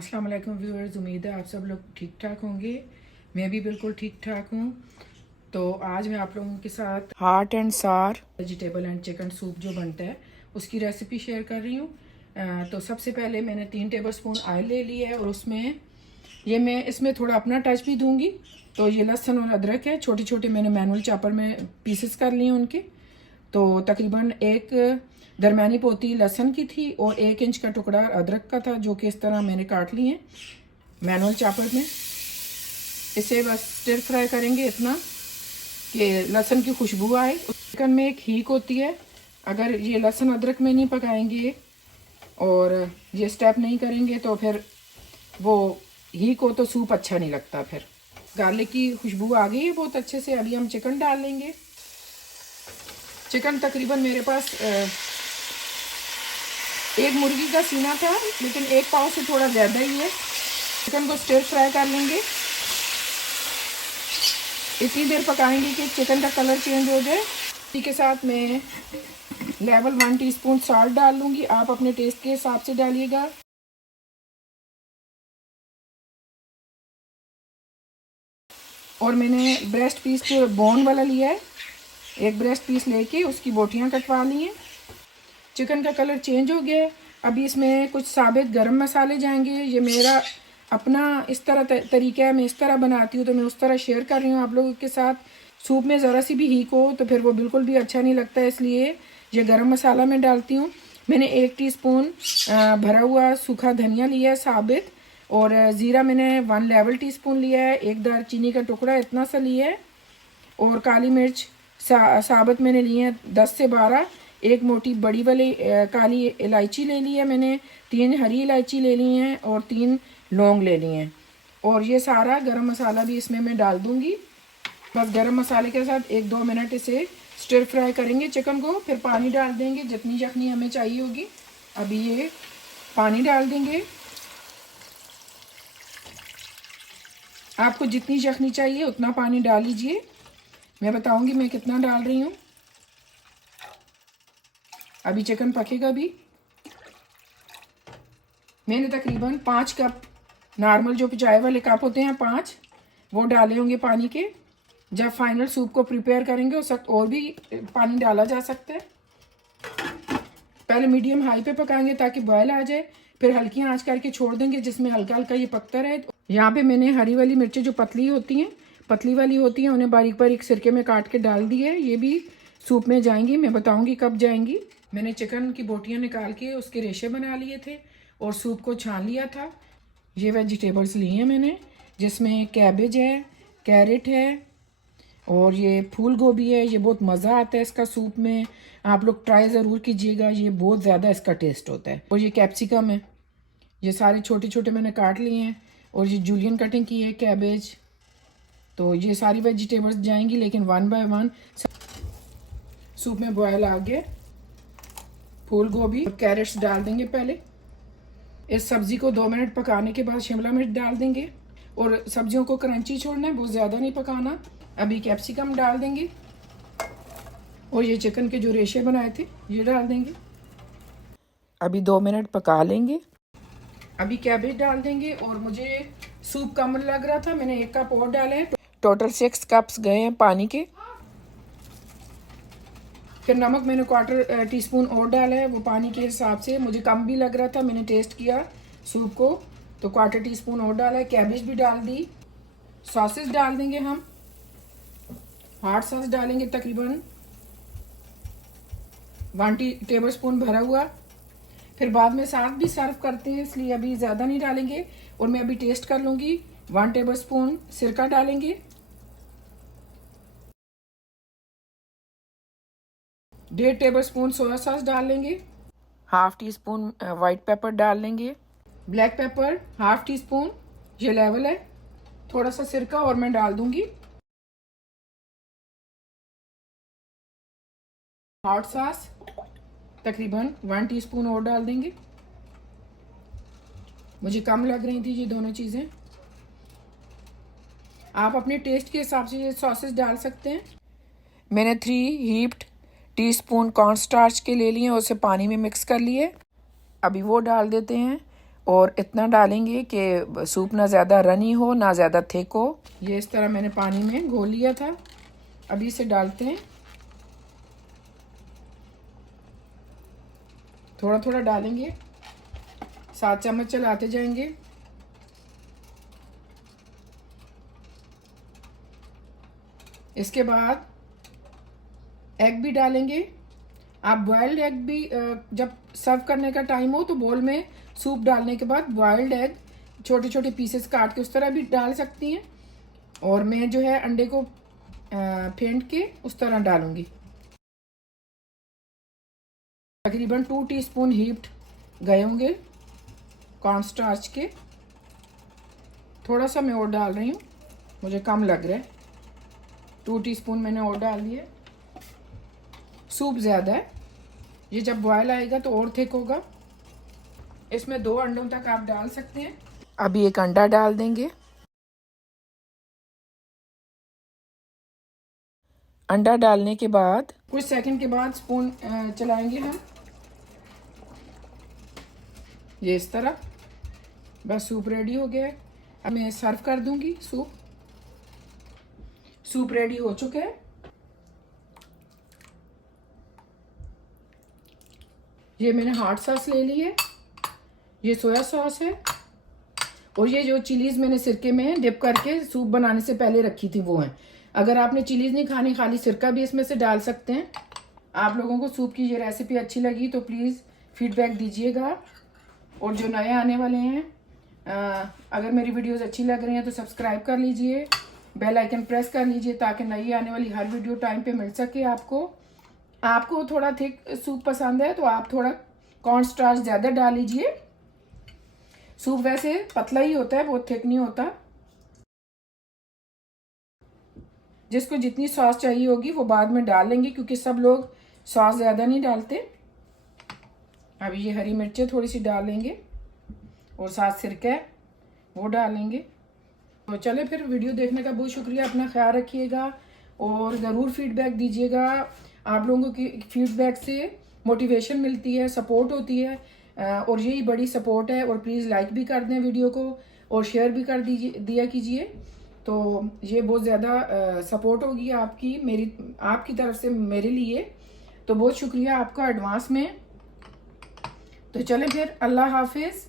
अस्सलाम वालेकुम व्यूअर्स, उम्मीद है आप सब लोग ठीक ठाक होंगे। मैं भी बिल्कुल ठीक ठाक हूँ। तो आज मैं आप लोगों के साथ हार्ट एंड सार वेजिटेबल एंड चिकन सूप जो बनता है उसकी रेसिपी शेयर कर रही हूँ। तो सबसे पहले मैंने 3 टेबलस्पून ऑयल ले लिया है और उसमें मैं इसमें थोड़ा अपना टच भी दूंगी। तो ये लहसुन और अदरक है, छोटे छोटे मैंने मैनुअल चॉपर में पीसेस कर लिए उनके। तो तकरीबन एक दरमियानी पोती लहसुन की थी और 1 इंच का टुकड़ा अदरक का था, जो कि इस तरह मैंने काट लिए मैनुअल चॉपर में। इसे बस स्टिर फ्राई करेंगे इतना कि लहसुन की खुशबू आए। चिकन में एक हीक होती है, अगर ये लहसुन अदरक में नहीं पकाएंगे और ये स्टेप नहीं करेंगे तो फिर वो हीक हो तो सूप अच्छा नहीं लगता। फिर गार्लिक की खुशबू आ गई है बहुत अच्छे से। अभी हम चिकन डाल लेंगे। चिकन तकरीबन मेरे पास एक मुर्गी का सीना था, लेकिन एक पाव से थोड़ा ज़्यादा ही है। चिकन को स्टिर फ्राई कर लेंगे, इतनी देर पकाएंगे कि चिकन का कलर चेंज हो जाए। इसी के साथ मैं लेवल 1 टीस्पून सॉल्ट डाल लूँगी। आप अपने टेस्ट के हिसाब से डालिएगा। और मैंने ब्रेस्ट पीस जो बोन वाला लिया है, एक ब्रेस्ट पीस लेके उसकी बोटियाँ कटवा ली हैं। चिकन का कलर चेंज हो गया है। अभी इसमें कुछ साबित गरम मसाले जाएंगे। ये मेरा अपना इस तरह तरीका है, मैं इस तरह बनाती हूँ तो मैं उस तरह शेयर कर रही हूँ आप लोगों के साथ। सूप में ज़रा सी भी हीक हो तो फिर वो बिल्कुल भी अच्छा नहीं लगता है, इसलिए ये गरम मसाला मैं डालती हूँ। मैंने 1 टीस्पून भरा हुआ सूखा धनिया लिया है साबित, और ज़ीरा मैंने 1 लेवल टीस्पून लिया है। एक दालचीनी का टुकड़ा इतना सा लिया है, और काली मिर्च साबित मैंने लिए हैं 10 से 12। एक मोटी बड़ी वाली काली इलायची ले ली है मैंने, 3 हरी इलायची ले ली हैं और 3 लौंग ले लिए हैं। और ये सारा गरम मसाला भी इसमें मैं डाल दूंगी। बस गरम मसाले के साथ 1-2 मिनट इसे स्टिर फ्राई करेंगे चिकन को। फिर पानी डाल देंगे जितनी यखनी हमें चाहिए होगी। अभी ये पानी डाल देंगे। आपको जितनी यखनी चाहिए उतना पानी डाल लीजिए। मैं बताऊंगी मैं कितना डाल रही हूँ। अभी चिकन पकेगा भी। मैंने तकरीबन 5 कप नॉर्मल जो चाय वाले कप होते हैं 5, वो डाले होंगे पानी के। जब फाइनल सूप को प्रिपेयर करेंगे उस वक्त और भी पानी डाला जा सकता है। पहले मीडियम हाई पे पकाएंगे ताकि बॉयल आ जाए, फिर हल्की आंच करके छोड़ देंगे जिसमें हल्का हल्का ये पकता रहे। यहाँ पे मैंने हरी वाली मिर्चें जो पतली वाली होती हैं उन्हें बारीक बारीक सिरके में काट के डाल दी है। ये भी सूप में जाएंगी, मैं बताऊंगी कब जाएंगी। मैंने चिकन की बोटियां निकाल के उसके रेशे बना लिए थे और सूप को छान लिया था। ये वेजिटेबल्स लिए हैं मैंने, जिसमें कैबेज है, कैरेट है और ये फूल गोभी है। ये बहुत मज़ा आता है इसका सूप में, आप लोग ट्राई ज़रूर कीजिएगा, ये बहुत ज़्यादा इसका टेस्ट होता है। और ये कैप्सिकम है, ये सारे छोटे छोटे मैंने काट लिए हैं। और ये जूलियन कटिंग की है कैबेज। तो ये सारी वेजिटेबल्स जाएंगी, लेकिन 1 बाय 1। सूप में बॉयल आ गया। फूल गोभी और कैरेट्स डाल देंगे पहले। इस सब्ज़ी को 2 मिनट पकाने के बाद शिमला मिर्च डाल देंगे, और सब्जियों को क्रंची छोड़ना है, बहुत ज़्यादा नहीं पकाना। अभी कैप्सिकम डाल देंगे और ये चिकन के जो रेशे बनाए थे ये डाल देंगे। अभी 2 मिनट पका लेंगे। अभी कैबेज डाल देंगे, और मुझे सूप कम लग रहा था, मैंने 1 कप और डाले हैं। टोटल 6 कप्स गए हैं पानी के। फिर नमक मैंने 1/4 टीस्पून और डाला है, वो पानी के हिसाब से। मुझे कम भी लग रहा था, मैंने टेस्ट किया सूप को तो 1/4 टीस्पून और डाला है। कैबेज भी डाल दी। सॉसेस डाल देंगे हम। हॉट सॉस डालेंगे तकरीबन 1 टेबलस्पून भरा हुआ। फिर बाद में साथ भी सर्व करते हैं, इसलिए अभी ज़्यादा नहीं डालेंगे। और मैं अभी टेस्ट कर लूँगी। 1 टेबलस्पून सिरका डालेंगे, 1.5 टेबलस्पून सोया सॉस डाल लेंगे, 1/2 टीस्पून वाइट पेपर डाल लेंगे, ब्लैक पेपर 1/2 टीस्पून, ये लेवल है। थोड़ा सा सिरका और मैं डाल दूंगी। हॉट सॉस तकरीबन 1 टीस्पून और डाल देंगे। मुझे कम लग रही थी ये दोनों चीज़ें। आप अपने टेस्ट के हिसाब से ये सॉसेस डाल सकते हैं। मैंने 3 हीप्ड टीस्पून कॉर्न स्टार्च के ले लिए, उसे पानी में मिक्स कर लिए। अभी वो डाल देते हैं और इतना डालेंगे कि सूप ना ज़्यादा रनी हो ना ज़्यादा थिक हो। ये इस तरह मैंने पानी में घोल लिया था। अभी इसे डालते हैं, थोड़ा थोड़ा डालेंगे, 7 चम्मच चलाते जाएंगे। इसके बाद एग भी डालेंगे। आप बॉयल्ड एग भी जब सर्व करने का टाइम हो तो बोल में सूप डालने के बाद बॉयल्ड एग छोटे छोटे पीसेस काट के उस तरह भी डाल सकती हैं, और मैं जो है अंडे को फेंट के उस तरह डालूंगी। तकरीबन 2 टीस्पून हीप्ड गए होंगे कॉर्न स्टार्च के। थोड़ा सा मैं और डाल रही हूँ, मुझे कम लग रहा है। 2 टीस्पून मैंने और डाल दिए। सूप ज़्यादा है, ये जब बॉयल आएगा तो और थिक होगा। इसमें 2 अंडों तक आप डाल सकते हैं। अभी एक अंडा डाल देंगे। अंडा डालने के बाद कुछ सेकंड के बाद स्पून चलाएंगे हम, ये इस तरह। बस सूप रेडी हो गया है। अब मैं सर्व कर दूंगी। सूप रेडी हो चुका है। ये मैंने हॉट सॉस ले ली है, ये सोया सॉस है, और ये जो चिलीज मैंने सिरके में डिप करके सूप बनाने से पहले रखी थी वो है। अगर आपने चिलीज नहीं खानी, खाली सिरका भी इसमें से डाल सकते हैं। आप लोगों को सूप की ये रेसिपी अच्छी लगी तो प्लीज़ फीडबैक दीजिएगा। और जो नए आने वाले हैं, अगर मेरी वीडियोस अच्छी लग रही हैं तो सब्सक्राइब कर लीजिए, बेल आइकन प्रेस कर लीजिए ताकि नई आने वाली हर वीडियो टाइम पे मिल सके आपको थोड़ा थिक सूप पसंद है तो आप थोड़ा कॉर्न स्टार्च ज़्यादा डाल लीजिए। सूप वैसे पतला ही होता है, बहुत थिक नहीं होता। जिसको जितनी सॉस चाहिए होगी वो बाद में डाल लेंगे, क्योंकि सब लोग सॉस ज़्यादा नहीं डालते। अभी ये हरी मिर्चें थोड़ी सी डालेंगे और साथ सिरका वो डालेंगे। तो चले फिर, वीडियो देखने का बहुत शुक्रिया। अपना ख्याल रखिएगा और ज़रूर फीडबैक दीजिएगा। आप लोगों की फीडबैक से मोटिवेशन मिलती है, सपोर्ट होती है, और यही बड़ी सपोर्ट है। और प्लीज़ लाइक भी कर दें वीडियो को और शेयर भी कर दिया कीजिए, तो ये बहुत ज़्यादा सपोर्ट होगी आपकी तरफ से मेरे लिए। तो बहुत शुक्रिया आपका एडवांस में। तो चलें फिर, अल्लाह हाफिज़।